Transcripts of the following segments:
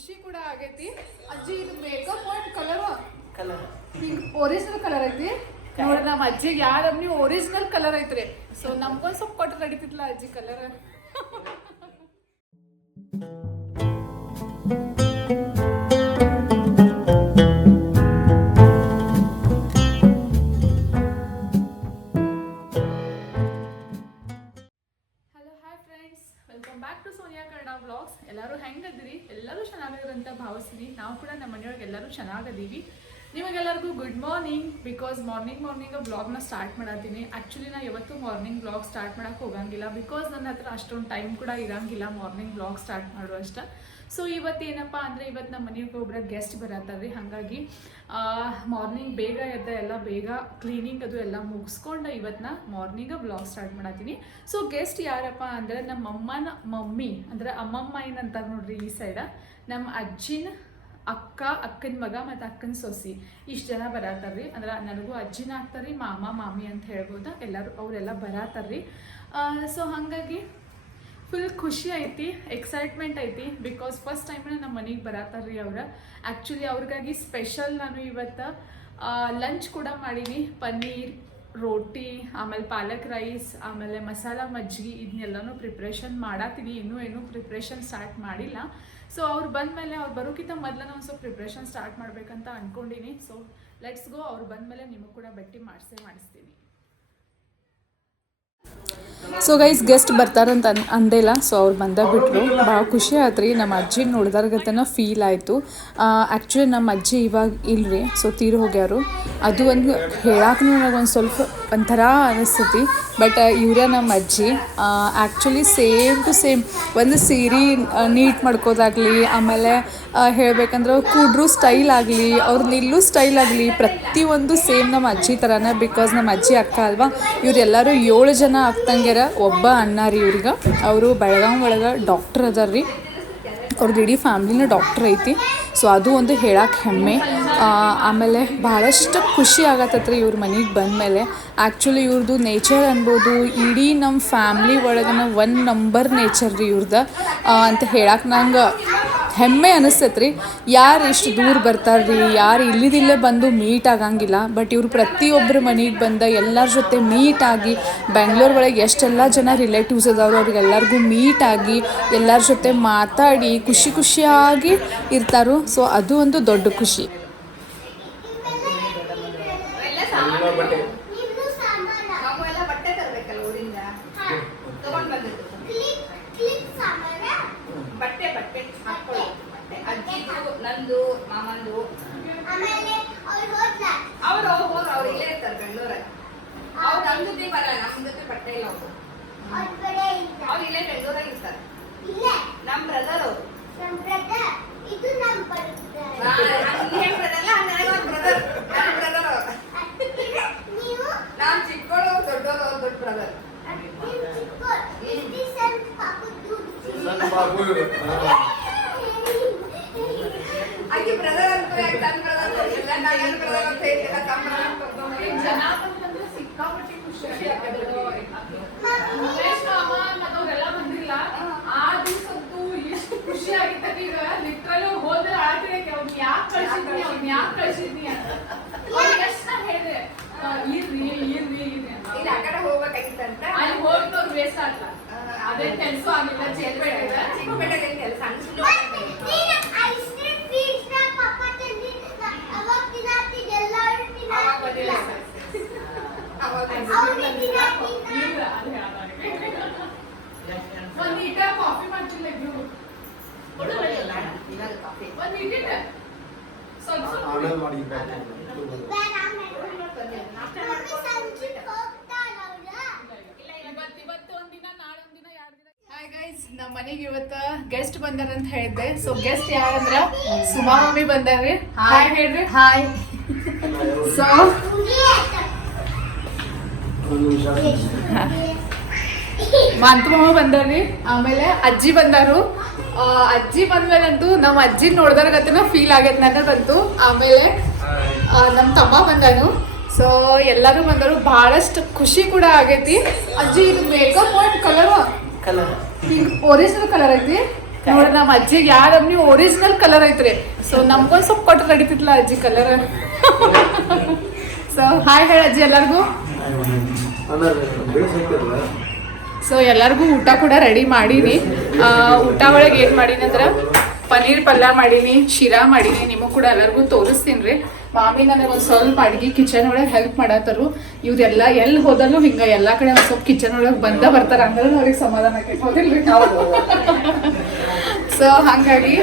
ಖುಷಿ ಕೂಡ ಆಗೈತಿ. ಅಜ್ಜಿ ಇದು ಮೇಕಪ್ ಅಂಡ್ ಕಲರ್ ಕಲರ್ ಹಿಂಗ್ ಒರಿಜಿನಲ್ ಕಲರ್ ಐತಿ. ನೋಡ್ರಿ ನಮ್ಮ ಅಜ್ಜಿಗೆ ಯಾರಮ್ನಿ ಒರಿಜಿನಲ್ ಕಲರ್ ಐತ್ರಿ. ಸೊ ನಮ್ಗೊಂದ್ ಸ್ವಲ್ಪ ಕೊಟ್ಟು ನಡೀತಿದ್ಲ ಅಜ್ಜಿ ಕಲರ್ ಬಿಕಾಸ್ ಮಾರ್ನಿಂಗ್ ಮಾರ್ನಿಂಗ್ ಬ್ಲಾಗ್ನ ಸ್ಟಾರ್ಟ್ ಮಾಡತ್ತೀನಿ ಆ್ಯಕ್ಚುಲಿ ನಾ ಯಾವತ್ತೂ ಮಾರ್ನಿಂಗ್ ಬ್ಲಾಗ್ ಸ್ಟಾರ್ಟ್ ಮಾಡೋಕೆ ಹೋಗಂಗಿಲ್ಲ. ಬಿಕಾಸ್ ನನ್ನ ಹತ್ರ ಅಷ್ಟೊಂದು ಟೈಮ್ ಕೂಡ ಇರೋಂಗಿಲ್ಲ ಮಾರ್ನಿಂಗ್ ಬ್ಲಾಗ್ ಸ್ಟಾರ್ಟ್ ಮಾಡುವಷ್ಟ ಸೊ ಇವತ್ತೇನಪ್ಪ ಅಂದರೆ ಇವತ್ತು ನಮ್ಮ ಮನೆಗೆ ಒಬ್ಬರ ಗೆಸ್ಟ್ ಬರತ್ತದ್ರಿ ಹಾಗಾಗಿ ಮಾರ್ನಿಂಗ್ ಬೇಗ ಎದ್ದ ಎಲ್ಲ ಬೇಗ ಕ್ಲೀನಿಂಗ್ ಅದು ಎಲ್ಲ ಮುಗಿಸ್ಕೊಂಡು ಇವತ್ತು ಮಾರ್ನಿಂಗ ಮಾರ್ನಿಂಗ್ ಬ್ಲಾಗ್ ಸ್ಟಾರ್ಟ್ ಮಾಡತ್ತೀನಿ ಸೊ ಗೆಸ್ಟ್ ಯಾರಪ್ಪ ಅಂದರೆ ನಮ್ಮ ಅಮ್ಮನ ಮಮ್ಮಿ. ಅಂದರೆ ಅಮ್ಮಮ್ಮ ಏನಂತಾರೆ ನೋಡ್ರಿ ಈ ಸೈಡ ನಮ್ಮ ಅಜ್ಜಿನ ಅಕ್ಕ, ಅಕ್ಕನ ಮಗ ಮತ್ತು ಅಕ್ಕನ ಸೊಸಿ. ಇಷ್ಟು ಜನ ಬರತ್ತಾರ್ರಿ ಅಂದ್ರೆ ನನಗೂ ಅಜ್ಜಿನ ಆಗ್ತಾರ್ರಿ, ಮಾಮ, ಮಾಮಿ ಅಂತ ಹೇಳ್ಬೋದು. ಎಲ್ಲರೂ ಅವರೆಲ್ಲ ಬರತ್ತಾರ್ರಿ ಸೊ ಹಾಗಾಗಿ ಫುಲ್ ಖುಷಿ ಐತಿ ಎಕ್ಸೈಟ್ಮೆಂಟ್ ಐತಿ. ಬಿಕಾಸ್ ಫಸ್ಟ್ ಟೈಮ್ ನಮ್ಮ ಮನೆಗೆ ಬರತ್ತಾರ್ರಿ ಅವ್ರು. ಆ್ಯಕ್ಚುಲಿ ಅವ್ರಿಗಾಗಿ ಸ್ಪೆಷಲ್ ನಾನು ಇವತ್ತು ಲಂಚ್ ಕೂಡ ಮಾಡೀನಿ. ಪನ್ನೀರ್, ರೋಟಿ, ಆಮೇಲೆ ಪಾಲಕ್ ರೈಸ್, ಆಮೇಲೆ ಮಸಾಲ ಮಜ್ಜಿಗೆ ಇದನ್ನೆಲ್ಲನೂ ಪ್ರಿಪ್ರೇಷನ್ ಮಾಡತ್ತೀನಿ ಇನ್ನೂ ಏನೂ ಪ್ರಿಪ್ರೇಷನ್ ಸ್ಟಾರ್ಟ್ ಮಾಡಿಲ್ಲ. ಸೊ ಅವ್ರು ಬಂದಮೇಲೆ ಅವ್ರು ಬರೋಕ್ಕಿಂತ ಮೊದಲು ನಾವು ಸ್ವಲ್ಪ ಪ್ರಿಪ್ರೇಷನ್ ಸ್ಟಾರ್ಟ್ ಮಾಡಬೇಕಂತ ಅಂದ್ಕೊಂಡಿನಿ ಸೊ ಲೆಟ್ಸ್ ಗೋ ಅವ್ರು ಬಂದಮೇಲೆ ನಿಮಗೆ ಕೂಡ ಭೇಟಿ ಮಾಡಿಸೇ ಮಾಡಿಸ್ತೀನಿ. ಸೊ ಗೈಸ್ ಗೆಸ್ಟ್ ಬರ್ತಾರಂತ ಅನ್ ಇಲ್ಲ. ಸೊ ಅವ್ರು ಬಂದ ಬಿಟ್ರು ಭಾಳ ಖುಷಿ ಆಯ್ತು ರೀ ನಮ್ಮ ಅಜ್ಜಿ ನೋಡಿದಾರ್ಗತನ ಫೀಲ್ ಆಯಿತು. ಆ್ಯಕ್ಚುಲಿ ನಮ್ಮ ಅಜ್ಜಿ ಇವಾಗ ಇಲ್ರಿ. ಸೊ ತೀರು ಹೋಗ್ಯಾರು. ಅದು ಒಂದು ಹೇಳಕ್ಕೂ ನನಗೆ ಒಂದು ಸ್ವಲ್ಪ ಒಂಥರ ಅನಿಸ್ತೈತಿ. ಬಟ್ ಇವರೇ ನಮ್ಮ ಅಜ್ಜಿ ಆ್ಯಕ್ಚುಲಿ ಸೇಮ್ ಟು ಸೇಮ್ ಒಂದು ಸೀರೆ ನೀಟ್ ಮಾಡ್ಕೋದಾಗಲಿ, ಆಮೇಲೆ ಹೇಳ್ಬೇಕಂದ್ರೆ ಕೂಡ್ರು ಸ್ಟೈಲ್ ಆಗಲಿ, ಅವ್ರು ನಿಲ್ಲು ಸ್ಟೈಲ್ ಆಗಲಿ, ಪ್ರತಿಯೊಂದು ಸೇಮ್ ನಮ್ಮ ಅಜ್ಜಿ ಥರನೇ ಬಿಕಾಸ್ ನಮ್ಮ ಅಜ್ಜಿ ಅಕ್ಕ ಅಲ್ವಾ ಇವರೆಲ್ಲರೂ ಏಳು ಜನ ಆಗ್ತಂಗ್ಯಾರ ಒಬ್ಬ ಅಣ್ಣ ರೀ ಇವ್ರಿಗೆ. ಅವರು ಬೆಳಗಾವಿ ಒಳಗೆ ಡಾಕ್ಟರ್ ಅದಾರ ಅವ್ರದ್ದು ಇಡೀ ಫ್ಯಾಮ್ಲಿನ ಡಾಕ್ಟರ್ ಐತಿ. ಸೊ ಅದು ಒಂದು ಹೇಳಕ್ಕೆ ಹೆಮ್ಮೆ. ಆಮೇಲೆ ಭಾಳಷ್ಟು ಖುಷಿ ಆಗತ್ತತ್ರಿ ಇವ್ರ ಮನೆಗೆ ಬಂದಮೇಲೆ. ಆ್ಯಕ್ಚುಲಿ ಇವ್ರದ್ದು ನೇಚರ್ ಅನ್ಬೋದು, ಇಡೀ ನಮ್ಮ ಫ್ಯಾಮ್ಲಿ ಒಳಗನ ಒನ್ ನಂಬರ್ ನೇಚರ್ ರೀ ಇವ್ರದ್ದು ಅಂತ ಹೇಳಕ್ಕೆ ನಂಗೆ ಹೆಮ್ಮೆ ಅನಿಸ್ತೈತೆ ರೀ ಯಾರು ಇಷ್ಟು ದೂರ ಬರ್ತಾರ್ರಿ, ಯಾರು ಇಲ್ಲಿದಿಲ್ಲೇ ಬಂದು ಮೀಟ್ ಆಗಂಗಿಲ್ಲ. ಬಟ್ ಇವ್ರು ಪ್ರತಿಯೊಬ್ಬರ ಮನೆಗೆ ಬಂದ ಎಲ್ಲರ ಜೊತೆ ಮೀಟ್ ಆಗಿ ಬೆಂಗ್ಳೂರು ಒಳಗೆ ಎಷ್ಟೆಲ್ಲ ಜನ ರಿಲೇಟಿವ್ಸ್ ಅದಾವ್ರು, ಅವ್ರಿಗೆಲ್ಲರಿಗೂ ಮೀಟ್ ಆಗಿ, ಎಲ್ಲರ ಜೊತೆ ಮಾತಾಡಿ, ಖುಷಿ ಖುಷಿಯಾಗಿ ಇರ್ತಾರೋ. ಸೊ ಅದು ಒಂದು ದೊಡ್ಡ ಖುಷಿ ನಾವು ಎಲ್ಲ ಬಟ್ಟೆ ತರ್ಬೇಕಲ್ಲ ಊರಿಂದ ತಗೊಂಡ್ ಬಂದಿದ್ದು ಬಟ್ಟೆ ಬಟ್ಟೆ ಮಕ್ಕಳು ಬಟ್ಟೆ ಅಜ್ಜಿದು ನಂದು ಮಾಮಂದು ಅವ್ರು ಹೋದ್ರು ಅವ್ರು ಇಲ್ಲೇ ಇರ್ತಾರೆ ಬೆಂಗಳೂರಾಗ ಅವ್ರು ನಮ್ ಜೊತೆ ಬರಲ್ಲ ನಮ್ ಜೊತೆ ಬಟ್ಟೆ ಇಲ್ಲ ಅವ್ರು ಅವ್ರು ಇಲ್ಲೇ ಬೆಂಗಳೂರಾಗ ಇರ್ತಾರೆ ನಮ್ ಬ್ರದರ್ ಅವರು ನಿಮ್ ಬ್ರದರ್ ಅಲ್ಲ ನನಗೊಂದು ಬ್ರದರ್ ನಮ್ ಬ್ರದರ್ ಅವ್ರು ನಾನ್ ಚಿಕ್ಕವಳು ದೊಡ್ಡವರು ಅವ್ರು ದೊಡ್ಡ ಬ್ರದರ್ ನನ್ನ ಬಾಬು ಇವ್ರು. ಹಾ. ಆಕೆ ಬ್ರದರ್ ಅಂತ ಯಾಕೆ ತನ್ನ ಬ್ರದರ್ ಇಲ್ಲ ನನ್ನ ಬ್ರದರ್ ಅಂತ ಹೇಳ್ತಿಲ್ಲ ತಮ್ಮ brother ಅಂತ ಒಬ್ಬೊಬ್ರು ಜನ ಇದ್ದಾರೆ. ಬಂದ್ರೆ ಸಿಕ್ಕಾಪಟ್ಟೆ ಖುಷಿ ಮತ್ತವ್ರೆಲ್ಲ ಬಂದಿಲ್ಲ. ಆ ದಿವ್ಸಂತೂ ಎಷ್ಟು ಖುಷಿ ಆಗಿತ್ತು ಈಗ ಲಿಟ್ರಲಿ ಅವ್ರು ಹೋದ್ರೆ ಆದ್ರೆ ಅವ್ನು ಯಾಕೆ ಕಳ್ಸಿದ್ನಿ ಅವ್ನು ಯಾಕೆ ಕಳ್ಸಿದ್ನಿ ಅಂತ. ಎಷ್ಟು ಹೇಳಿದೆ ಆ, ಇರ್ರಿ ಇರ್ರಿ ಇರ್ರಿ ಅಂತ. ಇಲ್ಲ ಆ ಕಡೆ ಹೋಗ್ಬೇಕಾಗಿತ್ತಂತ ಅಲ್ಲಿ ಹೋಗಿದ್ದವ್ರು ವೇಸ್ಟ್ ಆಗಲ್ಲ ಅದೇ ಕೆಲಸ ಆಗಿಲ್ಲ ಚೇರ್ಬೇಡ ಚಿಕ್ಕಪೇಟೆಗೆ. ಕೆಲಸ ಸಣ್ಣ ಸುಳ್ಳು ಅವಾಗ ಬಂದಿಲ್ಲ ಅವಾಗ ಬಂದಿಲ್ಲ. ಒಂದ್ ನೀಟ ಕಾಫಿ ಮಾಡ್ತಿಲ್ಲ ಇಬ್ರು ಇವಾಗ ಕಾಫಿ. ಒಂದ್ ನೀಟಿಲ್ಲ ಸ್ವಲ್ಪ ಸ್ವಲ್ಪ ಆಮೇಲೆ ಮಾಡಿ ಇವತ್ತು ಇವತ್ತು ಒಂದಿನ ನಾಳೆ ಒಂದಿನ ಎರಡು ದಿನ ಹಾಯ್ ಗೈಸ್ ನಮ್ಮ ಮನೆಗೆ ಇವತ್ತ ಗೆಸ್ಟ್ ಬಂದಾರ ಅಂತ ಹೇಳಿದ್ದೆ. ಸೊ ಗೆಸ್ಟ್ ಯಾರಂದ್ರ ಸುಮಾ ಮಮ್ಮಿ ಬಂದಾರ್ರಿ. ಹಾಯ್ ಹೇಳ್ರಿ. ಹಾಯ್ ಸೊ ಮಂತು ಮಾಮ ಬಂದಾರ್ರಿ. ಆಮೇಲೆ ಅಜ್ಜಿ ಬಂದಾರು. ಅಜ್ಜಿ ಬಂದ್ಮೇಲಂತೂ ನಮ್ಮ ಅಜ್ಜಿ ನೋಡ್ದಾರಗತನ ಫೀಲ್ ಆಗೈತೆ ನನಗಂತೂ ಆಮೇಲೆ ನಮ್ಮ ತಮ್ಮ ಬಂದಾನು. ಸೊ ಎಲ್ಲರೂ ಬಂದರು. ಬಹಳಷ್ಟು ಖುಷಿ ಕೂಡ ಆಗೈತಿ. ಅಜ್ಜಿ ಇದು ಮೇಕಪ್ ಅಂಡ್ ಕಲರ್ ಕಲರ್ ಹಿಂಗ್ ಒರಿಜಿನಲ್ ಕಲರ್ ಐತಿ. ನೋಡ್ರಿ ನಮ್ಮ ಅಜ್ಜಿಗೆ ಯಾರ ನೀವು ಒರಿಜಿನಲ್ ಕಲರ್ ಐತ್ರಿ ಸೊ ನಮ್ಗೊಂದು ಸ್ವಲ್ಪ ಕೊಟ್ಟು ನಡೀತಿತ್ಲ ಅಜ್ಜಿ ಕಲರ್ ಸೊ ಹಾಯ್ ಹೇಳ ಅಜ್ಜಿ ಎಲ್ಲರಿಗೂ. ಸೊ ಎಲ್ಲರಿಗೂ ಊಟ ಕೂಡ ರೆಡಿ ಮಾಡೀನಿ. ಊಟ ಒಳಗೆ ಏನು ಮಾಡೀನಿ ಅಂದ್ರೆ ಪನ್ನೀರ್ ಪಲ್ಯ ಮಾಡೀನಿ, ಶಿರಾ ಮಾಡೀನಿ, ನಿಮಗೆ ಕೂಡ ಎಲ್ಲರಿಗೂ ತೋರಿಸ್ತೀನಿ ರೀ. ಮಾಮಿ ನನಗೆ ಒಂದು ಸ್ವಲ್ಪ ಅಡುಗೆ ಕಿಚನ್ ಒಳಗೆ ಹೆಲ್ಪ್ ಮಾಡತ್ತಾರು ಇವರೆಲ್ಲ ಎಲ್ಲಿ ಹೋದಲ್ಲೂ ಹಿಂಗೆ ಎಲ್ಲ ಕಡೆ ಒಂದು ಸ್ವಲ್ಪ ಕಿಚನ್ ಒಳಗೆ ಬಂದ ಬರ್ತಾರೆ. ಅಂದ್ರೆ ಅವ್ರಿಗೆ ಸಮಾಧಾನ ಸೊ ಹಾಗಾಗಿ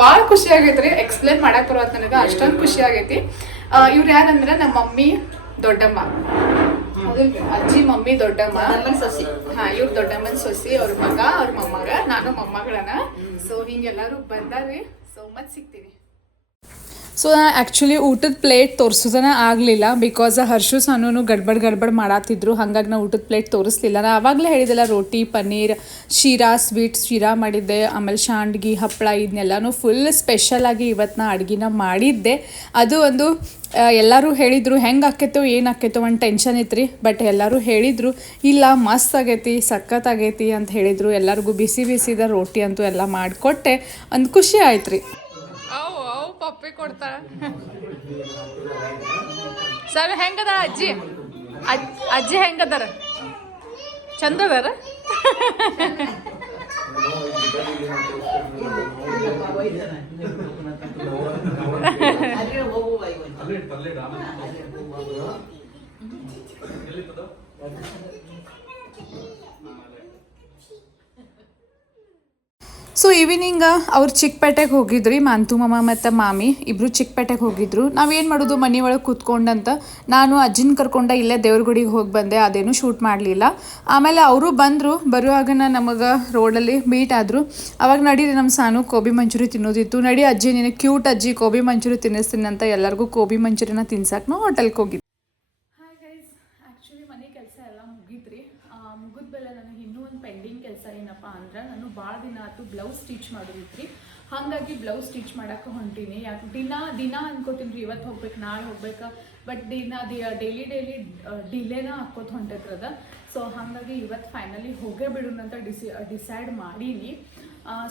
ಭಾಳ ಖುಷಿ ರೀ. ಎಕ್ಸ್ಪ್ಲೇನ್ ಮಾಡಕ್ಕೆ ಬರೋದು ನನಗೆ. ಅಷ್ಟೊಂದು ಖುಷಿ ಆಗೈತಿ. ಇವ್ರು ಯಾರಂದ್ರೆ ನಮ್ಮ ಮಮ್ಮಿ ದೊಡ್ಡಮ್ಮ. ಹೌದಿಲ್ರಿ? ಅಜ್ಜಿ ಮಮ್ಮಿ ದೊಡ್ಡಮ್ಮ. ಸೊಸಿ. ಹಾ ಇವ್ರು ದೊಡ್ಡಮ್ಮನ ಸೊಸಿ ಅವ್ರ ಮಗ ಅವ್ರ ಮೊಮ್ಮಗ. ನಾನು ಮೊಮ್ಮಗಳನ. ಸೊ ಹಿಂಗೆಲ್ಲರೂ ಬಂದಾರಿ. ಸೊ ಮತ್ ಸಿಗ್ತೀನಿ. ಸೊ ನಾನು ಆ್ಯಕ್ಚುಲಿ ಊಟದ ಪ್ಲೇಟ್ ತೋರಿಸೋದನ್ನ ಆಗಲಿಲ್ಲ ಬಿಕಾಸ್ ಹರ್ಷು ಸಾನೂನು ಗಡ್ಬಡ್ ಗಡ್ಬಡ್ ಮಾಡಾತಿದ್ರು. ಹಾಗಾಗಿ ನಾನು ಊಟದ ಪ್ಲೇಟ್ ತೋರಿಸ್ಲಿಲ್ಲ. ನಾನು ಆವಾಗಲೇ ಹೇಳಿದೆಲ್ಲ ರೋಟಿ, ಪನ್ನೀರ್, ಶೀರಾ ಸ್ವೀಟ್ ಶಿರಾ ಮಾಡಿದ್ದೆ. ಆಮೇಲೆ ಶಾಂಡ್ಗಿ ಹಪ್ಪಳ ಇದನ್ನೆಲ್ಲನೂ ಫುಲ್ ಸ್ಪೆಷಲಾಗಿ ಇವತ್ತು ನಾ ಅಡುಗೆನ ಮಾಡಿದ್ದೆ. ಅದು ಒಂದು ಎಲ್ಲರೂ ಹೇಳಿದರು, ಹೆಂಗೆ ಆಕೈತೋ ಏನು ಆಕೈತೋ ಒಂದು ಟೆನ್ಷನ್ ಇತ್ತು ರೀ ಬಟ್ ಎಲ್ಲರೂ ಹೇಳಿದರು, ಇಲ್ಲ, ಮಸ್ತ್ ಆಗೈತಿ, ಸಖತ್ ಆಗೈತಿ ಅಂತ ಹೇಳಿದರು. ಎಲ್ಲರಿಗೂ ಬಿಸಿ ಬಿಸಿದ ರೋಟಿ ಅಂತೂ ಎಲ್ಲ ಮಾಡಿಕೊಟ್ಟೆ. ಒಂದು ಖುಷಿ ಆಯ್ತು ರೀ ಪಪ್ಪಿ ಕೊಡ್ತಾರ. ಸರ್ ಹೆಂಗದ ಅಜ್ಜಿ? ಅಜ್- ಅಜ್ಜಿ ಹೆಂಗದಾರ? ಚಂದ ಸೊ ಈವ್ನಿಂಗ್ ಅವ್ರು ಚಿಕ್ಕಪೇಟೆಗೆ ಹೋಗಿದ್ರಿ, ಮಾಂತು ಮಾಮ ಮತ್ತು ಮಾಮಿ ಇಬ್ಬರು ಚಿಕ್ಕಪೇಟೆಗೆ ಹೋಗಿದ್ರು. ನಾವೇನು ಮಾಡೋದು, ಮನೆ ಒಳಗೆ ಕೂತ್ಕೊಂಡಂತ ನಾನು ಅಜ್ಜಿನ ಕರ್ಕೊಂಡ ಇಲ್ಲೇ ದೇವ್ರ ಗುಡಿಗೆ ಹೋಗಿ ಬಂದೆ, ಅದೇನು ಶೂಟ್ ಮಾಡಲಿಲ್ಲ. ಆಮೇಲೆ ಅವರು ಬಂದರು ಬರುವಾಗ ನಮಗೆ ರೋಡಲ್ಲಿ ಮೀಟ್ ಆದರು. ಅವಾಗ ನಡೀರಿ ನಮ್ಮ ಸಾನು ಗೋಬಿ ಮಂಚೂರಿ ತಿನ್ನೋದಿತ್ತು. ನಡಿ ಅಜ್ಜಿ ನೀನು ಕ್ಯೂಟ್ ಅಜ್ಜಿ ಗೋಬಿ ಮಂಚೂರಿ ತಿನ್ನಿಸ್ತೀನಿ ಅಂತ ಎಲ್ಲರಿಗೂ ಗೋಬಿ ಮಂಚೂರಿನ ತಿನ್ಸಕ್ಕೆ ಹೋಟೆಲ್ಗೆ ಹೋಗಿದ್ವಿ ಹಾಯ್ ಗೈಸ್ ಆ್ಯಕ್ಚುಲಿ ಮನೆ ಕೆಲಸ ಎಲ್ಲ ಮುಗೀತ್ರಿ ಮುಗಿದ ಮೇಲೆ ನನಗೆ ಇನ್ನೂ ಒಂದು ಪೆಂಡಿಂಗ್ ಕೆಲಸ ಏನಪ್ಪ ಅಂದ್ರೆ ನಾನು ಭಾಳ ದಿನ ಆಯ್ತು ಬ್ಲೌಸ್ ಸ್ಟಿಚ್ ಮಾಡೋದಿತ್ರಿ ಹಾಗಾಗಿ ಬ್ಲೌಸ್ ಸ್ಟಿಚ್ ಮಾಡಕ್ಕೆ ಹೊಂಟೀನಿ. ಯಾಕೆ ದಿನ ದಿನ ಅನ್ಕೋತೀನಿ ರೀ ಇವತ್ತು ಹೋಗ್ಬೇಕು, ನಾಳೆ ಹೋಗ್ಬೇಕು. ಬಟ್ ದಿನ ಡೈಲಿ ಡೈಲಿ ಡಿಲೇನ ಹಾಕೋತ ಹೊಂಟೈತ್ರದ ಸೊ ಹಾಗಾಗಿ ಇವತ್ತು ಫೈನಲಿ ಹೋಗೇ ಬಿಡೋಣ ಅಂತ ಡಿಸಿ ಡಿಸೈಡ್ ಮಾಡೀನಿ.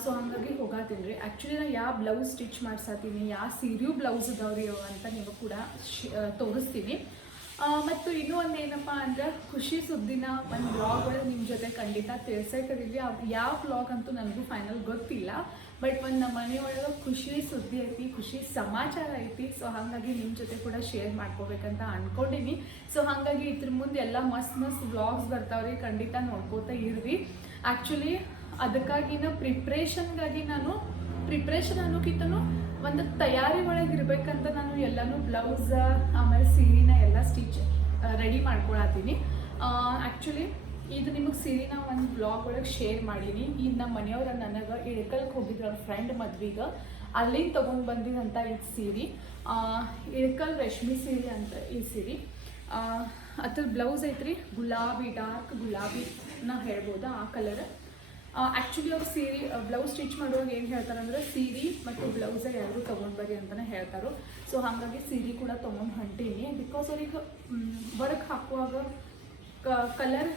ಸೊ ಹಾಗಾಗಿ ಹೋಗಾತೀನಿ ರೀ ಆ್ಯಕ್ಚುಲಿ ನಾನು ಯಾವ ಬ್ಲೌಸ್ ಸ್ಟಿಚ್ ಮಾಡ್ಸತ್ತೀನಿ ಯಾವ ಸೀರೆಯೂ ಬ್ಲೌಸ್ ಇದಾವ್ರಿ ಅವ ಅಂತ ನೀವು ಕೂಡ ಶ್- ತೋರಿಸ್ತೀನಿ. ಮತ್ತು ಇನ್ನೂ ಒಂದು ಏನಪ್ಪ ಅಂದ್ರೆ ಖುಷಿ ಸುದ್ದಿನ ಒಂದು ಬ್ಲಾಗ್ ಒಳಗೆ ನಿಮ್ಮ ಜೊತೆ ಖಂಡಿತ ತಿಳಿಸೋಕದಿದ್ವಿ ಯಾವ ಬ್ಲಾಗ್ ಅಂತೂ ನನಗೂ ಫೈನಲ್ ಗೊತ್ತಿಲ್ಲ. ಬಟ್ ಒಂದು ನಮ್ಮ ಮನೆಯೊಳಗೆ ಖುಷಿ ಸುದ್ದಿ ಐತಿ, ಖುಷಿ ಸಮಾಚಾರ ಐತಿ. ಸೊ ಹಾಗಾಗಿ ನಿಮ್ಮ ಜೊತೆ ಕೂಡ ಶೇರ್ ಮಾಡ್ಕೋಬೇಕಂತ ಅಂದ್ಕೊಂಡಿನಿ ಸೊ ಹಾಗಾಗಿ ಇದ್ರ ಮುಂದೆ ಎಲ್ಲ ಮಸ್ತ್ ಮಸ್ತ್ ವ್ಲಾಗ್ಸ್ ಬರ್ತಾವ್ರಿ, ಖಂಡಿತ ನೋಡ್ಕೋತಾ ಇರ್ರಿ. ಆ್ಯಕ್ಚುಲಿ ಅದಕ್ಕಾಗಿನ ಪ್ರಿಪ್ರೇಷನ್ಗಾಗಿ ನಾನು ಪ್ರಿಪ್ರೇಷನ್ ಅನ್ನೋಕ್ಕಿಂತನೂ ಒಂದು ತಯಾರಿ ಒಳಗೆ ಇರ್ಬೇಕಂತ ನಾನು ಎಲ್ಲನೂ ಬ್ಲೌಸ್ ಆಮೇಲೆ ಸೀರೆನ ಎಲ್ಲ ಸ್ಟಿಚ್ ರೆಡಿ ಮಾಡ್ಕೊಳತ್ತೀನಿ. ಆ್ಯಕ್ಚುಲಿ ಇದು ನಿಮಗೆ ಸೀರೆನ ಒಂದು ಬ್ಲಾಗ್ ಒಳಗೆ ಶೇರ್ ಮಾಡೀನಿ. ಈಗ ನಮ್ಮ ಮನೆಯವ್ರ ನನಗೆ ಇಳ್ಕಲ್ಗೆ ಹೋಗಿದ್ರು ಅವ್ರ ಫ್ರೆಂಡ್ ಮದ್ವೆಗೆ ಅಲ್ಲಿಂದ ತೊಗೊಂಡು ಬಂದಿದಂಥ ಈ ಸೀರೆ. ಇಳಕಲ್ ರೇಷ್ಮಿ ಸೀರೆ ಅಂತ ಈ ಸೀರೆ. ಅದ್ರ ಬ್ಲೌಸ್ ಐತ್ರಿ, ಗುಲಾಬಿ ಡಾರ್ಕ್ ಗುಲಾಬಿ ಗುಲಾಬಿನ ಹೇಳ್ಬೋದು ಆ ಕಲರ್ ಆ್ಯಕ್ಚುಲಿ ಅವ್ರು ಸೀರೆ ಬ್ಲೌಸ್ ಸ್ಟಿಚ್ ಮಾಡುವಾಗ ಏನು ಹೇಳ್ತಾರೆ ಅಂದರೆ ಸೀರೆ ಮತ್ತು ಬ್ಲೌಸ ಎರಡು ತೊಗೊಂಡು ಬರ್ರಿ ಅಂತಲೇ ಹೇಳ್ತಾರೆ. ಸೊ ಹಾಗಾಗಿ ಸೀರೆ ಕೂಡ ತೊಗೊಂಡು ಹೊಂಟೀನಿ. ಬಿಕಾಸ್ ಅವ್ರಿಗೆ ವರ್ಕ್ ಹಾಕುವಾಗ ಕಲರ್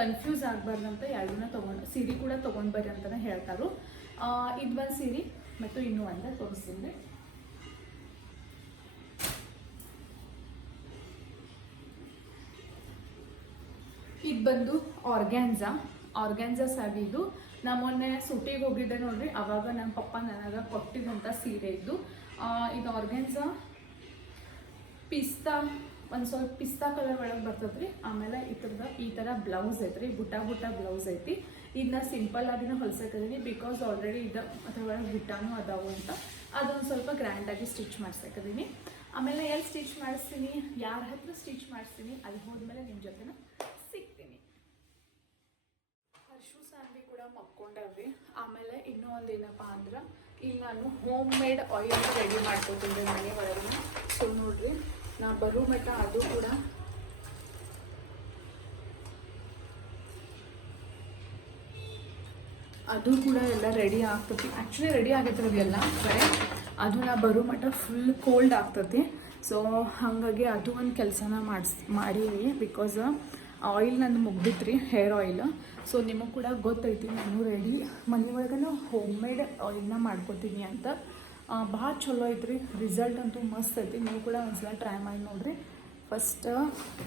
ಕನ್ಫ್ಯೂಸ್ ಆಗಬಾರ್ದಂತ ಎರಡನ್ನ ತೊಗೊಂಡು, ಸೀರೆ ಕೂಡ ತೊಗೊಂಡು ಬರ್ರಿ ಅಂತಲೇ ಹೇಳ್ತಾರೆ. ಇದು ಒಂದು ಸೀರೆ ಮತ್ತು ಇನ್ನೂ ಒಂದು ತೋರಿಸ್ತೀನಿ. ಇದು ಬಂದು ಆರ್ಗ್ಯಾನ್ಸಾ ಆರ್ಗ್ಯಾನ್ಸಾ ಸ್ಯಾರಿ ನಾ ಮೊನ್ನೆ ಸೂಟಿಗೆ ಹೋಗಿದ್ದೆ ನೋಡ್ರಿ ಅವಾಗ ನಮ್ಮ ಪಪ್ಪ ನನಗೆ ಕೊಟ್ಟಿದ್ದಂಥ ಸೀರೆ ಇದು. ಆ, ಇದು ಆರ್ಗ್ಯಾನ್ಸ ಪಿಸ್ತಾ ಒಂದು ಸ್ವಲ್ಪ ಪಿಸ್ತಾ ಕಲರ್ ಒಳಗೆ ಬರ್ತದ್ರಿ. ಆಮೇಲೆ ಈ ಥರದ ಈ ಥರ ಬ್ಲೌಸ್ ಐತ್ರಿ ಬುಟ್ಟ ಬುಟ್ಟ ಬ್ಲೌಸ್ ಐತಿ. ಇದನ್ನ ಸಿಂಪಲ್ ಆಗಿನ ಹೊಲ್ಸಕ್ಕಿದ್ದೀನಿ ಬಿಕಾಸ್ ಆಲ್ರೆಡಿ ಇದು ಅದ್ರೊಳಗೆ ಬುಟ್ಟಾನು ಅದಾವು ಅಂತ. ಅದೊಂದು ಸ್ವಲ್ಪ ಗ್ರ್ಯಾಂಡಾಗಿ ಸ್ಟಿಚ್ ಮಾಡ್ಸಕ್ಕಿದ್ದೀನಿ ಆಮೇಲೆ ಎಲ್ಲಿ ಸ್ಟಿಚ್ ಮಾಡಿಸ್ತೀನಿ? ಯಾರ ಹತ್ರ ಸ್ಟಿಚ್ ಮಾಡಿಸ್ತೀನಿ? ಅಲ್ಲಿ ಹೋದ್ಮೇಲೆ ನಿಮ್ಮ ಜೊತೆನ ಸಿಗ್ತೀನಿ ಹರ್ಷು ಸಾಂಬಿ ಕೂಡ ಮಕ್ಕೊಂಡವ್ರಿ. ಆಮೇಲೆ ಇನ್ನೂ ಒಂದು ಏನಪ್ಪ ಅಂದ್ರೆ, ಈಗ ನಾನು ಹೋಮ್ ಮೇಡ್ ಆಯಿಲ್ ರೆಡಿ ಮಾಡ್ಕೊತೀನಿ ಮನೆ ಒಳಗೆ ಸೊ ನೋಡ್ರಿ, ನಾ ಬರೋ ಮಟ್ಟ ಅದು ಕೂಡ ಅದು ಕೂಡ ಎಲ್ಲ ರೆಡಿ ಆಗ್ತತಿ. ಆ್ಯಕ್ಚುಲಿ ರೆಡಿ ಆಗೈತೆ ಎಲ್ಲ ಕರೆ ಅದು ನಾ ಬರೋ ಮಟ್ಟ ಫುಲ್ ಕೋಲ್ಡ್ ಆಗ್ತತಿ. ಸೊ ಹಾಗಾಗಿ ಅದು ಒಂದು ಕೆಲಸನ ಮಾಡಿಸ್, ಮಾಡೀನಿ ಬಿಕಾಸ್ ಆಯಿಲ್ ನಂದು ಮುಗ್ದಿತ್ತು ರೀ ಹೇರ್ ಆಯಿಲ್ ಸೊ ನಿಮಗೆ ಕೂಡ ಗೊತ್ತೈತಿ, ನಾನು ರೆಡಿ ಮನೆ ಹೋಮ್ ಮೇಡ್ ಆಯಿಲ್ನ ಮಾಡ್ಕೊತೀನಿ ಅಂತ. ಭಾಳ ಚಲೋ ಐತ್ರಿ. ರಿಸಲ್ಟ್ ಅಂತೂ ಮಸ್ತ್ ಐತಿ. ನೀವು ಕೂಡ ಒಂದ್ಸಲ ಟ್ರೈ ಮಾಡಿ ನೋಡಿರಿ. ಫಸ್ಟ್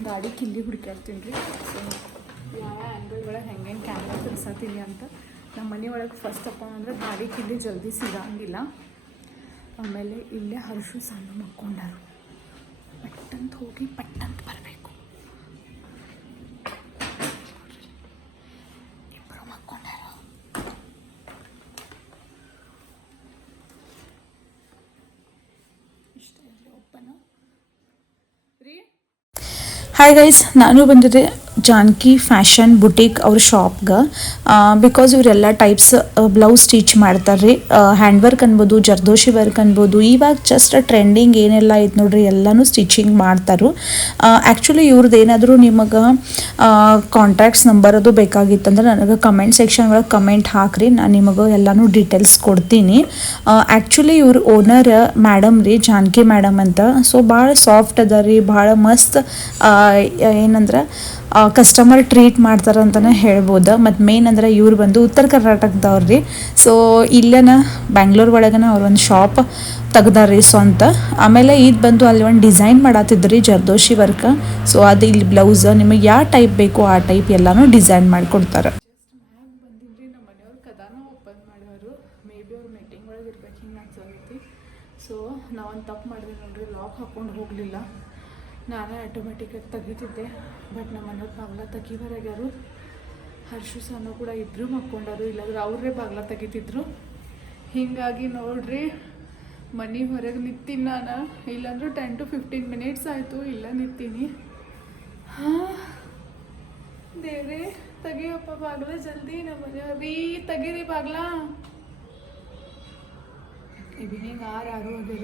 ಗಾಡಿ ಕಿಲ್ಲಿ ಹುಡ್ಕ್ಯಾಡ್ತೀನಿ ರೀ. ಸೊ ಯಾವ ಆ್ಯಂಗಲ್ ಒಳಗೆ ಹೆಂಗೆ ಕ್ಯಾಮ್ರಾ ತಿರ್ಸತ್ತೀನಿ ಅಂತ. ನಮ್ಮ ಮನೆ ಒಳಗೆ ಫಸ್ಟ್ ಅಪ್ಪ ಅಂದ್ರೆ ಗಾಡಿ ಕಿಲ್ಲಿ ಜಲ್ದಿ ಸಿಗಂಗಿಲ್ಲ. ಆಮೇಲೆ ಇಲ್ಲೇ ಹರ್ಷು ಸಣ್ಣ ಮಕ್ಕೊಂಡರು ಪಟ್ಟಂತ ಹೋಗಿ, ಪಟ್ಟಂತ ಬರಬೇಕು ಇಬ್ಬರು ಮಕ್ಕೊಂಡಾರ ಇಷ್ಟ ಓಪನ್ ರೀ ಹಾಯ್ ಗೈಸ್ ನಾನು ಬಂದಿದ್ದೆ ಜಾನ್ಕಿ ಫ್ಯಾಷನ್ ಬುಟೀಕ್ ಅವ್ರ ಶಾಪ್ಗೆ ಬಿಕಾಸ್ ಇವರೆಲ್ಲ ಟೈಪ್ಸ್ ಬ್ಲೌಸ್ ಸ್ಟಿಚ್ ಮಾಡ್ತಾರೆ ರೀ ಹ್ಯಾಂಡ್ ವರ್ಕ್ ಅನ್ಬೋದು ಜರ್ದೋಶಿ ವರ್ಕ್ ಅನ್ಬೋದು, ಇವಾಗ ಜಸ್ಟ್ ಟ್ರೆಂಡಿಂಗ್ ಏನೆಲ್ಲ ಐತೆ ನೋಡ್ರಿ, ಎಲ್ಲನೂ ಸ್ಟಿಚಿಂಗ್ ಮಾಡ್ತಾರೆ. ಆ್ಯಕ್ಚುಲಿ ಇವ್ರದ್ದು ಏನಾದರೂ ನಿಮಗೆ ಕಾಂಟ್ಯಾಕ್ಟ್ಸ್ ನಂಬರ್ ಅದು ಬೇಕಾಗಿತ್ತಂದ್ರೆ ನನಗೆ ಕಮೆಂಟ್ ಸೆಕ್ಷನ್ ಒಳಗೆ ಕಮೆಂಟ್ ಹಾಕ್ರಿ ನಾನು ನಿಮಗೆ ಎಲ್ಲನೂ ಡೀಟೇಲ್ಸ್ ಕೊಡ್ತೀನಿ. ಆ್ಯಕ್ಚುಲಿ ಇವ್ರ ಓನರ್ ಮೇಡಮ್ ರೀ, ಜಾನಕಿ ಮೇಡಮ್ ಅಂತ. ಸೊ ಭಾಳ ಸಾಫ್ಟ್ ಅದ ರೀ ಭಾಳ ಮಸ್ತ್ ಏನಂದ್ರೆ ಕಸ್ಟಮರ್ ಟ್ರೀಟ್ ಮಾಡ್ತಾರೆ ಅಂತಲೇ ಹೇಳ್ಬೋದು. ಮತ್ತು ಮೇನ್ ಅಂದ್ರೆ ಇವ್ರು ಬಂದು ಉತ್ತರ ಕರ್ನಾಟಕದವ್ರು ರೀ. ಸೊ ಇಲ್ಲೇನ ಬ್ಯಾಂಗ್ಳೂರ್ ಒಳಗನ ಅವ್ರು ಒಂದು ಶಾಪ್ ತೆಗ್ದಾರ್ರಿ ಸ್ವಂತ. ಆಮೇಲೆ ಇದು ಬಂದು ಅಲ್ಲಿ ಒಂದು ಡಿಸೈನ್ ಮಾಡತ್ತಿದ್ರಿ ಜರ್ದೋಶಿ ವರ್ಕ್. ಸೊ ಅದು ಇಲ್ಲಿ ಬ್ಲೌಸ್ ನಿಮಗೆ ಯಾವ ಟೈಪ್ ಬೇಕು ಆ ಟೈಪ್ ಎಲ್ಲಾನು ಡಿಸೈನ್ ಮಾಡಿಕೊಡ್ತಾರೆ. ಸೊ ನಾವೊಂದು ತಪ್ಪು ಮಾಡಿದೆ ನೋಡ್ರಿ ಲಾಕ್ ಹಾಕೊಂಡು ಹೋಗಲಿಲ್ಲ. ನಾನೇ ಆಟೋಮೆಟಿಕಾಗಿ ತೆಗಿತಿದ್ದೆ ಬಟ್ ನಮ್ಮ ಮನೆಯವ್ರ ಬಾಗ್ಲ ತೆಗಿಬರಾಗ್ಯಾರು ಹರ್ಷು ಸಣ್ಣ ಕೂಡ ಇಬ್ಬರು ಮಕ್ಕೊಂಡಾರು, ಇಲ್ಲಾಂದ್ರೆ ಅವರೇ ಬಾಗ್ಲ ತೆಗಿತಿದ್ರು. ಹೀಗಾಗಿ ನೋಡ್ರಿ, ಮನೆ ಹೊರಗೆ ನಿಂತೀನಿ ನಾನು. ಇಲ್ಲಾಂದ್ರೆ ಟೆನ್ ಟು ಫಿಫ್ಟೀನ್ ಮಿನಿಟ್ಸ್ ಆಯಿತು, ಇಲ್ಲ ನಿಂತೀನಿ ಹಾಂ, ದೇವ್ರೆ, ತೆಗಿಯಪ್ಪ ಬಾಗ್ಲ ಜಲ್ದಿ ನಮ್ಮ ಮನೆಯವ್ರಿ. ತೆಗೀರಿ ಬಾಗ್ಲ. ಈವ್ನಿಂಗ್ ಆರು ಆರು ಅದೇ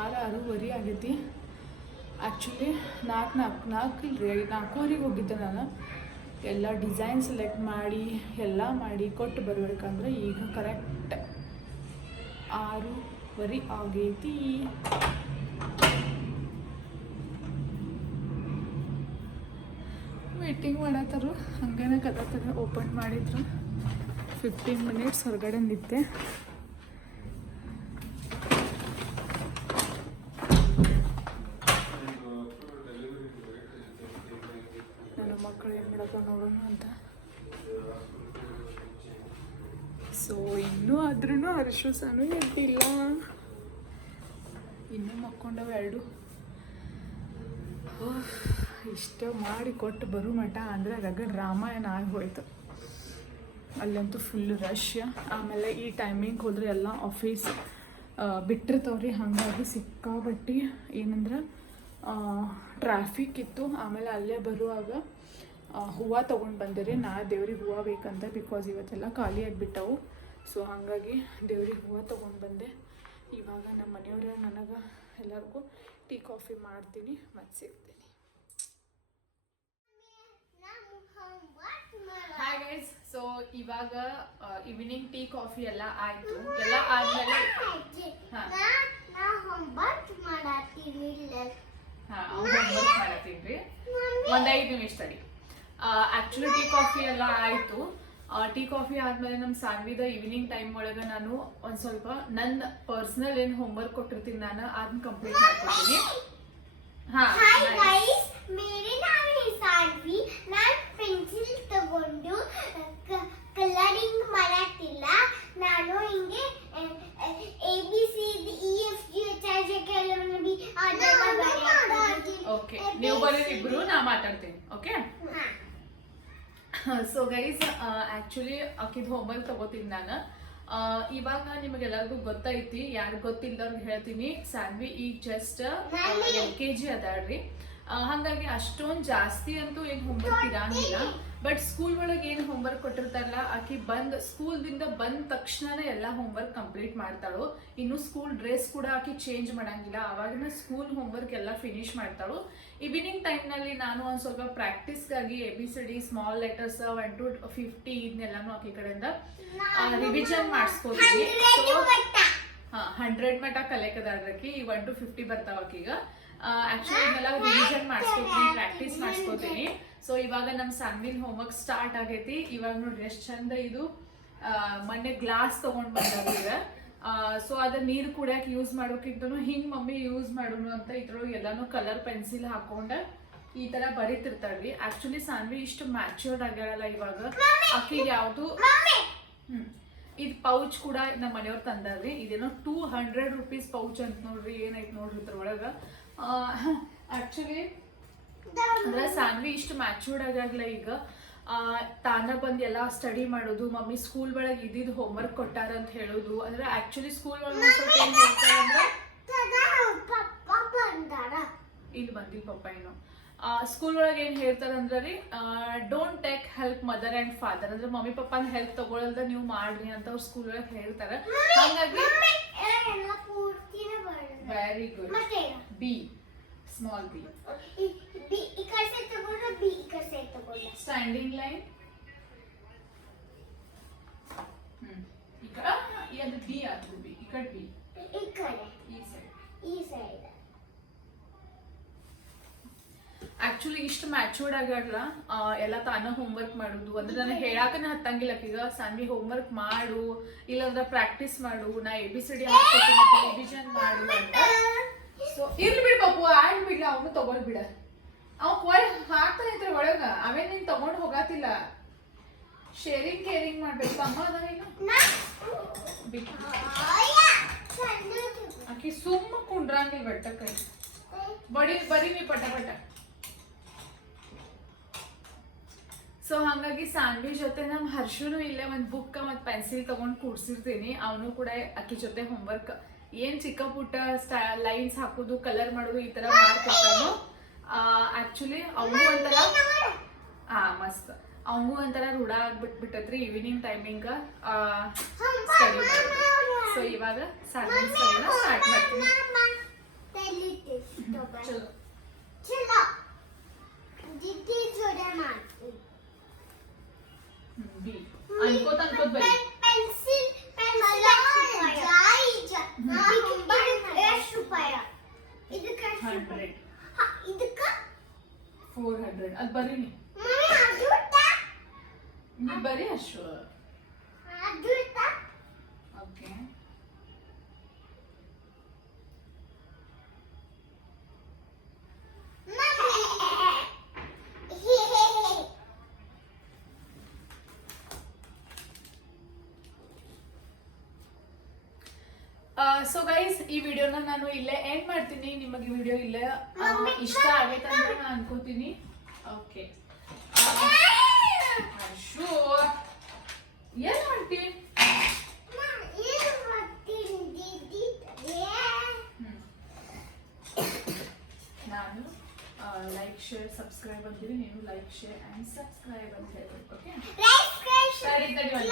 ಆರು ಆರೂವರೆ ಆಗೈತಿ. ಆ್ಯಕ್ಚುಲಿ ನಾಲ್ಕು ನಾಲ್ಕು ನಾಲ್ಕು ಇಲ್ರಿ. ನಾಲ್ಕೂವರೆಗೆ ಹೋಗಿದ್ದೆ ನಾನು. ಎಲ್ಲ ಡಿಸೈನ್ ಸೆಲೆಕ್ಟ್ ಮಾಡಿ, ಎಲ್ಲ ಮಾಡಿ ಕೊಟ್ಟು ಬರ್ಬೇಕಂದ್ರೆ ಈಗ ಕರೆಕ್ಟ್ ಆರೂವರೆ ಆಗೈತಿ. ವೇಟಿಂಗ್ ಮಾಡತ್ತಾರು ಹಂಗೇನೆ ಕದತರ ಓಪನ್ ಮಾಡಿದ್ರು. ಫಿಫ್ಟೀನ್ ಮಿನಿಟ್ಸ್ ಹೊರಗಡೆ ನಿಂತೆ ನನ್ನ ಮಕ್ಕಳು ಏನು ಮಾಡಕ್ಕ ನೋಡೋಣ ಅಂತ ಸೊ ಇನ್ನೂ ಅರಿಶು ಸಹ ಎದ್ದಿಲ್ಲ. ಇನ್ನೂ ಮಕ್ಕೊಂಡವ ಎರಡು. ಇಷ್ಟ ಮಾಡಿ ಕೊಟ್ಟು ಬರೋ ಮಠ. ಅಂದರೆ ರಗಡ್ ರಾಮಾಯಣ ಆಗಿ ಅಲ್ಲಂತೂ ಫುಲ್ ರಶ್ ಆಮೇಲೆ ಈ ಟೈಮಿಂಗ್ ಹೋದ್ರೆ ಎಲ್ಲ ಆಫೀಸ್ ಬಿಟ್ಟಿರ್ತಾವ್ರಿ. ಹಾಗಾಗಿ ಸಿಕ್ಕಾಬಟ್ಟಿ ಏನಂದ್ರೆ ಟ್ರಾಫಿಕ್ ಇತ್ತು. ಆಮೇಲೆ ಅಲ್ಲೇ ಬರುವಾಗ ಹೂವು ತೊಗೊಂಡು ಬಂದಿರಿ ನಾ ದೇವ್ರಿಗೆ ಹೂವು ಬೇಕಂತ ಬಿಕಾಸ್ ಇವತ್ತೆಲ್ಲ ಖಾಲಿ ಆಗಿಬಿಟ್ಟವು ಸೊ ಹಾಗಾಗಿ ದೇವ್ರಿಗೆ ಹೂವು ತೊಗೊಂಡು ಬಂದೆ. ಇವಾಗ ನಮ್ಮ ಮನೆಯವ್ರ ನನಗೆ ಎಲ್ಲರಿಗೂ ಟೀ, ಕಾಫಿ ಮಾಡ್ತೀನಿ ಮತ್ತು ಸಿಗ್ತೀನಿ ಹಾಯ್ ಸೊ ಇವಾಗ ಈವ್ನಿಂಗ್ ಟೀ, ಕಾಫಿ ಎಲ್ಲ ಆಯ್ತು. ಎಲ್ಲ ಆದಮೇಲೆ ಒಂದೈದು ಐದು ನಿಮಿಷ ತಡಿ. ಆಕ್ಚುಲಿ ಟೀ, ಕಾಫಿ ಎಲ್ಲ ಆಯ್ತು. ಟೀ ಕಾಫಿ ಆದಮೇಲೆ ನಮ್ಮ ಸಾನ್ವಿದ ಈವ್ನಿಂಗ್ ಟೈಮ್ ಒಳಗೆ ನಾನು ಒಂದು ಸ್ವಲ್ಪ ನನ್ನ ಪರ್ಸನಲ್ ಹೋಮ್ ಹೋಮ್ವರ್ಕ್ ಕೊಟ್ಟಿರ್ತೀನಿ ನಾನು ಅದನ್ನ ಕಂಪ್ಲೀಟ್ ಮಾಡ್ಕೊತೀನಿ ನಾನು ಪೆನ್ಸಿಲ್ ತಗೊಂಡು ಕಲರಿಂಗ್ ಮಾಡತ್ತಿಲ್ಲ ನಾನು ಹಿಂಗೆ A B C E F G H I J K L M B. Okay ನೀವು ಬರೀ ಇಬ್ರು ನಾ ಮಾತಾಡ್ತೀನಿ ಓಕೆ. ಸೊ ಗೈಸ್ ಆಕ್ಚುಲಿ ಆಕಿದ್ ಹೋಮ್ವರ್ಕ್ ತಗೋತೀನಿ ನಾನು. ಆ, ಇವಾಗ ನಿಮಗೆಲ್ಲರಿಗೂ ಗೊತ್ತೈತಿ ಯಾರು ಗೊತ್ತಿಲ್ಲದವ್ರಿಗೆ ಹೇಳ್ತೀನಿ. ಸ್ಯಾನ್ವಿ ಈಗ ಜಸ್ಟ್ ಎಲ್ ಕೆ ಜಿ ಅದಾಳ್ರಿ. ಆ, ಹಾಗಾಗಿ ಅಷ್ಟೊಂದು ಜಾಸ್ತಿ ಅಂತೂ ಏನು ಹೋಮ್ವರ್ಕ್ ಇರಂಗಿಲ್ಲ. ಬಟ್ ಸ್ಕೂಲ್ ಒಳಗೆ ಏನು ಹೋಮ್ವರ್ಕ್ ಕೊಟ್ಟಿರ್ತಾರಲ್ಲ ಆಕಿ ಬಂದ್ ಸ್ಕೂಲ್ದಿಂದ ಬಂದ ತಕ್ಷಣನೇ ಎಲ್ಲ ಹೋಮ್ವರ್ಕ್ ಕಂಪ್ಲೀಟ್ ಮಾಡ್ತಾಳು. ಇನ್ನು ಸ್ಕೂಲ್ ಡ್ರೆಸ್ ಕೂಡ ಆಕಿ ಚೇಂಜ್ ಮಾಡಂಗಿಲ್ಲ. ಅವಾಗಿನ ಸ್ಕೂಲ್ ಹೋಮ್ವರ್ಕ್ ಎಲ್ಲ ಫಿನಿಶ್ ಮಾಡ್ತಾಳು. ಈವ್ನಿಂಗ್ ಟೈಮ್ನಲ್ಲಿ ನಾನು ಒಂದು ಸ್ವಲ್ಪ ಪ್ರಾಕ್ಟೀಸ್ಗಾಗಿ A B C D small letters one to fifty ಇದನ್ನೆಲ್ಲಾನು ಆಕಿ ಕಡೆಯಿಂದ ರಿವಿಷನ್ ಮಾಡಿಸ್ಕೊತೀವಿ ಸೊ ಹಂಡ್ರೆಡ್ ಮಟ ಕಲೆಕದಾಡ್ರಕಿ ಈ ಒನ್ ಟು ಫಿಫ್ಟಿ ಬರ್ತಾವ ಆಕೀಗ. ಆಕ್ಚುಲಿ ಇದನ್ನೆಲ್ಲ ರಿವಿಷನ್ ಮಾಡಿಸ್ಕೊತೀನಿ ಪ್ರಾಕ್ಟೀಸ್ ಮಾಡಿಸ್ಕೋತೀನಿ. ಸೊ ಇವಾಗ ನಮ್ಮ ಸಾನ್ವಿನ್ ಹೋಮ್ವರ್ಕ್ ಸ್ಟಾರ್ಟ್ ಆಗೈತಿ. ಇವಾಗ ನೋಡ್ರಿ ಎಷ್ಟು ಚಂದ ಇದು. ಮೊನ್ನೆ ಗ್ಲಾಸ್ ತಗೊಂಡ್ ಬಂದಾಗ ಸೊ ಅದ ನೀರು ಕುಡಿಯಕ್ಕೆ ಯೂಸ್ ಮಾಡೋಕ್ಕಿಂತನೂ ಹಿಂಗೆ ಮಮ್ಮಿ ಯೂಸ್ ಮಾಡೋನು ಅಂತ ಇದ್ರೊಳಗೆ ಎಲ್ಲಾನು ಕಲರ್ ಪೆನ್ಸಿಲ್ ಹಾಕೊಂಡು ಈ ತರ ಬರೀತಿರ್ತಾಳ್ರಿ ಆಕ್ಚುಲಿ ಸಾನ್ವಿ ಇಷ್ಟು ಮ್ಯಾಚೂರ್ಡ್ ಆಗ್ಯಾಳಲ್ಲ ಇವಾಗ. ಆಕಿಗೆ ಯಾವುದು? ಹ್ಮ್. ಇದು ಪೌಚ್ ಕೂಡ ನಮ್ಮ ಮನೆಯವ್ರು ತಂದಾರ್ರಿ ಇದೇನೋ ಟೂ ಹಂಡ್ರೆಡ್ ರುಪೀಸ್ ಪೌಚ್ ಅಂತ ನೋಡ್ರಿ ಏನಾಯ್ತು ನೋಡ್ರಿ ಇದ್ರೊಳಗೆ. ಆಕ್ಚುಲಿ ಅಂದ್ರೆ ಸಾನ್ವಿ ಇಷ್ಟು ಮ್ಯಾಚೂರ್ಡ್ ಆಗಾಗ್ಲ ಈಗ ಆ, ತಾನ ಬಂದ್ ಎಲ್ಲ ಸ್ಟಡಿ ಮಾಡೋದು ಮಮ್ಮಿ ಸ್ಕೂಲ್ ಒಳಗೆ ಇದ್ದಿದ್ದು ಹೋಮ್ವರ್ಕ್ ಕೊಟ್ಟಾರ ಅಂತ ಹೇಳೋದು ಅಂದ್ರೆ ಆಕ್ಚುಲಿ ಸ್ಕೂಲ್ ಒಳಗೆ ಏನು ಹೇಳ್ತಾರೆ ಅಂದ್ರೆ ಇಲ್ಲಿ ಬಂದಿಲ್ಲ ಪಪ್ಪ ಏನು. ಸ್ಕೂಲ್ ಒಳಗೆ ಏನು ಹೇಳ್ತಾರೆ ಅಂದ್ರೆ ರೀ don't take help mother and father ಅಂದ್ರೆ ಮಮ್ಮಿ ಪಪ್ಪನ ಹೆಲ್ಪ್ ತಗೊಳಲ್ದ ನೀವು ಮಾಡ್ರಿ ಅಂತ ಅವ್ರು ಸ್ಕೂಲ್ ಒಳಗೆ ಹೇಳ್ತಾರೆ. ಹಾಗಾಗಿ very good B small B B ಈ ಕಡೆ ಸೈಡ್ ತಗೊಂಡ್ರೆ. ಬಿ ಈ ಕಡೆ ಸೈಡ್ ತಗೊಂಡ್ರೆ ಸ್ಟ್ಯಾಂಡಿಂಗ್ ಲೈನ್ ಈ ಸೈಡ್ ಈ ಸೈಡ್ ಆಕ್ಚುಲಿ ಇಷ್ಟು ಮ್ಯಾಚೂರ್ಡ್ ಆಗ್ಯಾಡ್ರ ಎಲ್ಲ ತಾನ ಹೋಮ್ವರ್ಕ್ ಮಾಡುದು. ಅಂದ್ರೆ ನಾನು ಹೇಳಾಕನ ಹತ್ತಂಗಿಲ್ಲ. ಈಗ ಹೋಮ್ ಹೋಮ್ವರ್ಕ್ ಮಾಡು ಇಲ್ಲಾಂದ್ರೆ ಪ್ರಾಕ್ಟೀಸ್ ಮಾಡು ನಾ A B C D revision ಮಾಡು ಅಂತ. ಸೊ ಇರ್ಲಿ ಬಿಡ್ ಪಾಪು ಆಡ್ ಬಿಡ್ಲ, ಅವನು ತಗೊಂಡ್ ಬಿಡ. ಅವ್ ಒಳಗ್ ಹಾಕ್ತಾನೆ ಇದ್ರ ಒಳಗ ಅವೇ ನೀನ್ ತಗೊಂಡ್ ಹೋಗಾತಿಲ್ಲ. ಶೇರಿಂಗ್ ಕೇರಿಂಗ್ ಮಾಡ್ಬೇಕು. ಅಮ್ಮ ಅದಾವೇನು ಬಿಟ್ಟು ಆಯ ಸಣ್ಣದು ಆಕಿ ಸುಮ್ಮ ಕುಂಡ್ರಂಗಿಲ್ಲ ಬೆಟ್ಟ ಕೈ ಬಡಿ, ಬರೀ ನೀ ಪಟ ಪಟ. ಸೊ ಹಾಗಾಗಿ ಸಾನ್ವಿ ಜೊತೆ ನಮ್ ಹರ್ಷುನು ಇಲ್ಲೇ ಒಂದ್ ಬುಕ್ ಮತ್ ಪೆನ್ಸಿಲ್ ತಗೊಂಡ್ ಕೂಡ್ಸಿರ್ತೀನಿ. ಅವನು ಕೂಡ ಅಕ್ಕಿ ಜೊತೆ ಹೋಮ್ವರ್ಕ್ ಏನ್ ಚಿಕ್ಕ ಪುಟ್ಟ ಲೈನ್ಸ್ ಹಾಕೋದು ಕಲರ್ ಮಾಡೋದು ಈ ತರ ಮಾಡ್ಕೊತಾನು ಆಕ್ಚುಲಿ ಅವನು ಒಂಥರ ಹಾ ಮಸ್ತ್. ಅವನಿಗೂ ಒಂಥರ ರೂಢ ಆಗ್ಬಿಟ್ಬಿಟ್ಟತ್ರಿ ಈವ್ನಿಂಗ್ ಟೈಮಿಂಗ್ ಸ್ಟಡಿ ಸೊ ಇವಾಗ ಸ್ಟಡಿನ ಸ್ಟಾರ್ಟ್ ಮಾಡ್ತೀನಿ. ಚಲೋ. ಅನ್ಕೋತ ಅನ್ಕೋತ ಬರಿ. ಅದು ಬರೀ ನೀ. ಮಮ್ಮಿ ಅದು ನೀ ಬರೀ ಅದು ಓಕೆ. ಸೊ ಗೈಸ್ ಈ ವಿಡಿಯೋನ ನಾನು ಇಲ್ಲೇ ಎಂಡ್ ಮಾಡ್ತೀನಿ. ನಿಮಗೆ ವಿಡಿಯೋ ಇಲ್ಲೇ ಇಷ್ಟ ಆಗೈತೆ ಅಂತ ನಾನು ಅನ್ಕೋತೀನಿ. ಓಕೆ ಅಶು ಏನು ಮಾಡ್ತೀನಿ ಹ್ಮ್. ನಾನು ಲೈಕ್ ಶೇರ್ ಸಬ್ಸ್ಕ್ರೈಬ್ ಅಂತೀನಿ ನೀವು ಲೈಕ್ ಶೇರ್ ಅಂಡ್ ಸಬ್ಸ್ಕ್ರೈಬ್ ಅಂತ ಹೇಳ್ಬೇಕು ಓಕೆ ತಡಿ ತಡಿ.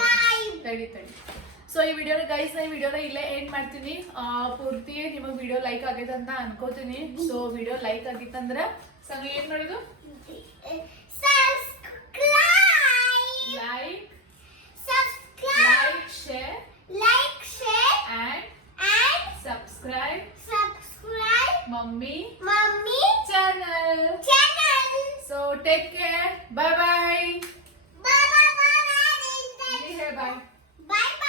ತಡಿ ತಡಿ ಸೊ ಈ ವಿಡಿಯೋನ ಗೈಸ್ ನಾ ಈ ವಿಡಿಯೋನ ಇಲ್ಲೇ ಎಂಡ್ ಮಾಡ್ತೀನಿ. ಪೂರ್ತಿ ನಿಮಗೆ ವಿಡಿಯೋ ಲೈಕ್ ಆಗೈತೆ ಅಂತ ಅನ್ಕೋತೀನಿ. ಸೊ ವಿಡಿಯೋ ಲೈಕ್ ಆಗಿತ್ತಂದ್ರೆ ಸಂಗ ಏನ್ ನೋಡಿದು like like share and subscribe mummy channel so take care bye bye bye